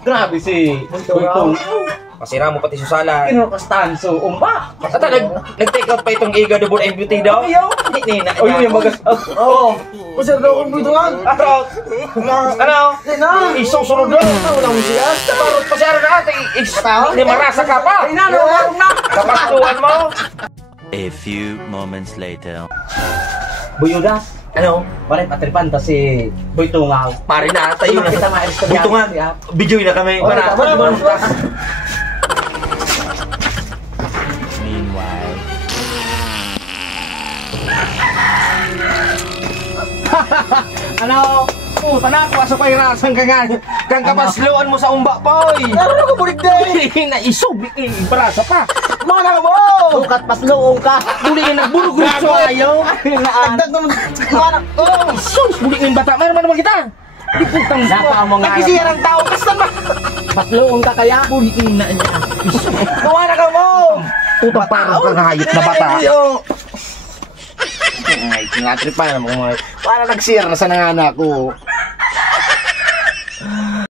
Grabe si Bultong. Masira mo pati susalan. Kinukastahan so umba. Ata nag-take out pa itong Iga Double MBT daw. Hindi na. Oh, yung bagas. Oh. Kasi daw kung bultungan. Ano? Isusunod doon. Walang musiya. Parang pasyara na ate. Hindi marasa ka pa. Kapatuan mo. A few moments later. Buyudas. Ano? Pare patripan ta si Bultungaw. Pare na tayo na. Kita maaris ka. Bultungan. Videoy na kami. Meanwhile. Ano? Puta na, pasok kayo rasan ka nga. Kang kapasluan mo sa umba, boy. Ano ka bulig day? Naisubik eh, barasa pa. Mana mo? Sukat pasluong ka. Buli na nagbulog gusto ayaw. Dagdag naman. Mana? Oh, sus, buli ng bata. Mayroon naman kita. Di putang Naka mo nga. nagkisiyan ang tao. Basta ba? Pasluong ka kaya. Buli na niya. Gawa na ka mo. Puta parang kang hayop na bata. Ay, tinatri pa naman. Para nag-share na sa nanganak ko.